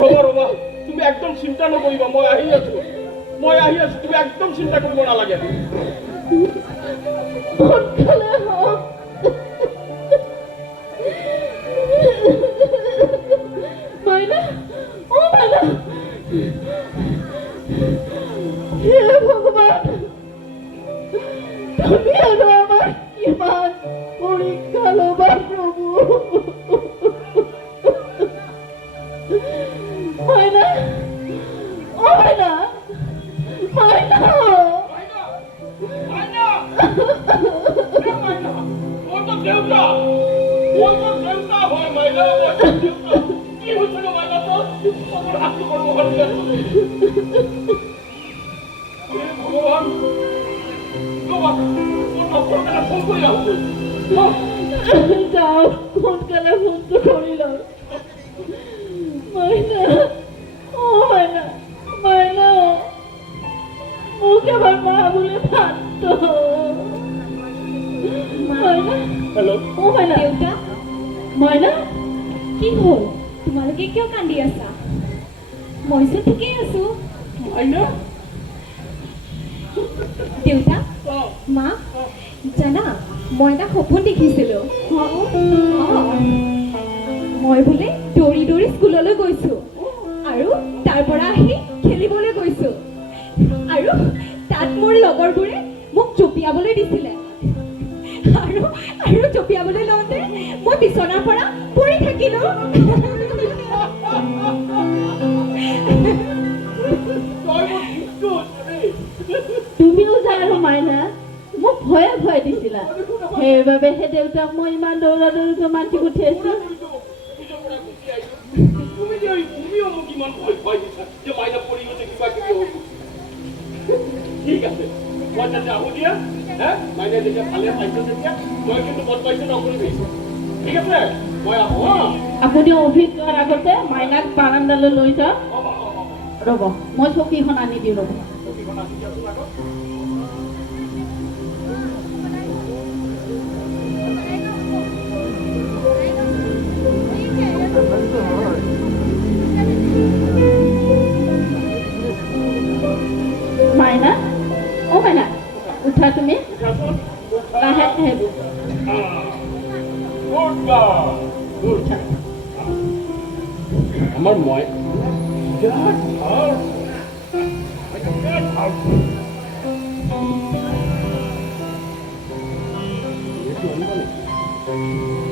ৰবা ৰবা, তুমি একদম চিন্তা নকৰিবা, মই আহি আছো, তুমি একদম চিন্তা কৰিব নালাগে। সোনকালে হওক। মাইনা, অ মাইনা, হে ভগৱান, তুমি আৰু আমাৰ কিমান পৰীক্ষা ল'বা প্ৰভু। মাইনা, অ মাইনা, মাইনা, দেউতা হয় মাইনা, কি হৈছে মাইনা, তোৰ হাতটো কৰিব পাৰিলে ভগৱান। ফোন কৰি আহোঁ, যাওক সোনকালে ফোনটো কৰি লওক। মাইনা, অ মাইনা, মাইনা, মোক এবাৰ মা বুলি ভাত মাইনা। হেল্ল', অ মাইনা, দেউতা, মাইনা, কি হ'ল? তোমালোকে কিয় কান্দি আছা? মইতো ঠিকেই আছো। মাইনা, দেউতা, মা, জানা মই এটা সপোন দেখিছিলো। মই বোলে দৌৰি দৌৰি স্কুললৈ গৈছো আৰু তাৰ পৰা আহি খেলিবলৈ গৈছো আৰু তাত মোৰ লগৰবোৰে মোক জঁপিয়াবলৈ দিছিলে আৰু আৰু জঁপিয়াবলৈ লওঁতে মই বিচনাৰ পৰা পৰি থাকিলো। তুমিও যা আৰু মাইনা, মোক ভয়ে ভয় দিছিলা, সেইবাবেহে দেউতাক মই ইমান দৌৰা দৌৰিকৈ মাতি পঠিয়াইছো। তুমিও মোক ইমান ভয় দিছা যে মাইনা পৰি গৈছে, কিবা কিবি হৈ গৈছে। ঠিক আছে, মই তাতে আহোঁ দিয়া। মাইনা যেতিয়া ভালে পাইছে তেতিয়া মই কিন্তু মন পাইছে নকৰিবি, ঠিক আছে? মই আহোঁ। আপুনি অফিচ যোৱাৰ আগতে মাইনাক বাৰাণ্ডালৈ লৈ যাওক। ৰ'ব, মই চকীখন আনি দিওঁ, ৰ'ব। মাইনা, অ মাইনা, উঠা তুমি, লাহে লাহে আমাৰ মই বিৰাট ভাল, বিৰাট ভাল। এইটো আনিবা নেকি?